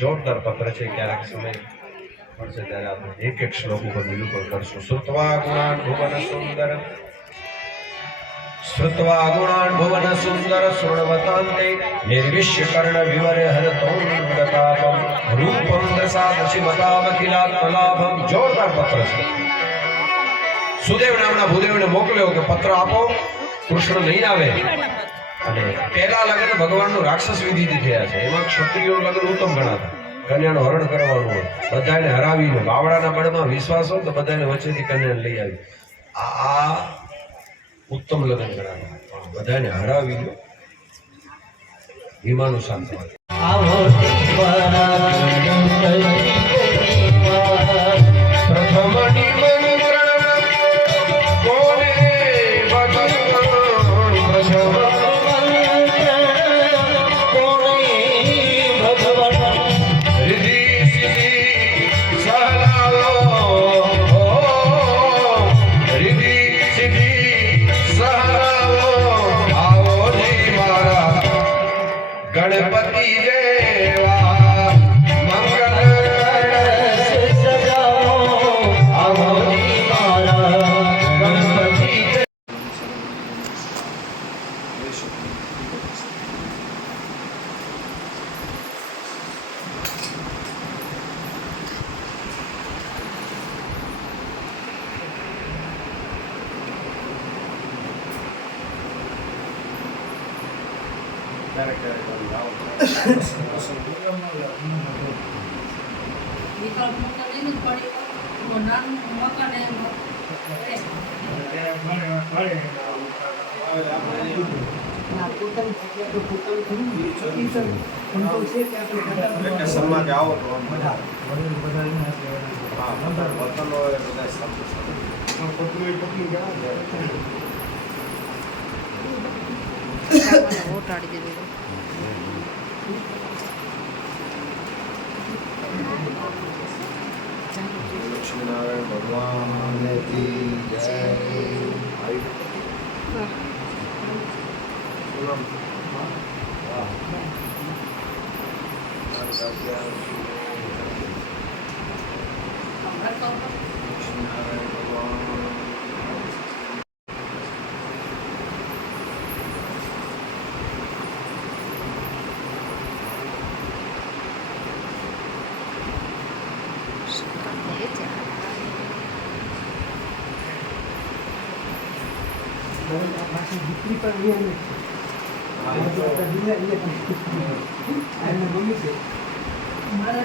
જોરદાર પત્ર છે. ક્યારેક સમય મળશે ત્યારે આપણે એક એક શ્લોક ઉપર નિરૂપણ કરશું. શ્રુત્વા ગુણાન ભુવન સુંદર શ્રુત્વા ગુણાન ભુવન સુંદર શૃણવતાંતે નિર્વિશ્ય કર્ણ વિવરે હરતૌંગતાપમ રૂપમ દશાદશી મતાવખિલાત્મલાભમ. જોરદાર પત્ર છે. સુદેવ નામના ભૂદેવને મોકલ્યો કે પત્ર આપો, કૃષ્ણ નહીં આવે. અને પહેલા લગ્ન ભગવાનનું રાક્ષસ વિધિથી થયા છે. એમાં ક્ષત્રિયોનું લગ્ન ઉત્તમ ગણાતા. કન્યાનું હરણ કરવાનું હોય, બધાને હરાવીને બાવળાના બળમાં વિશ્વાસ હોય તો બધાને વચ્ચેથી કન્યાને લઈ આવી. આ ઉત્તમ લગ્ન ગણાતા. બધાને હરાવીને વિમાનું શાંત ગણપતિ દેવા મંગલ સજાવો આવો મારા ગણપતિ. સમાજ આવો તો ઓટાડી દીધું. લક્ષ્મીનારાયણ ભગવાન કી જય. દીકરી પણ મારા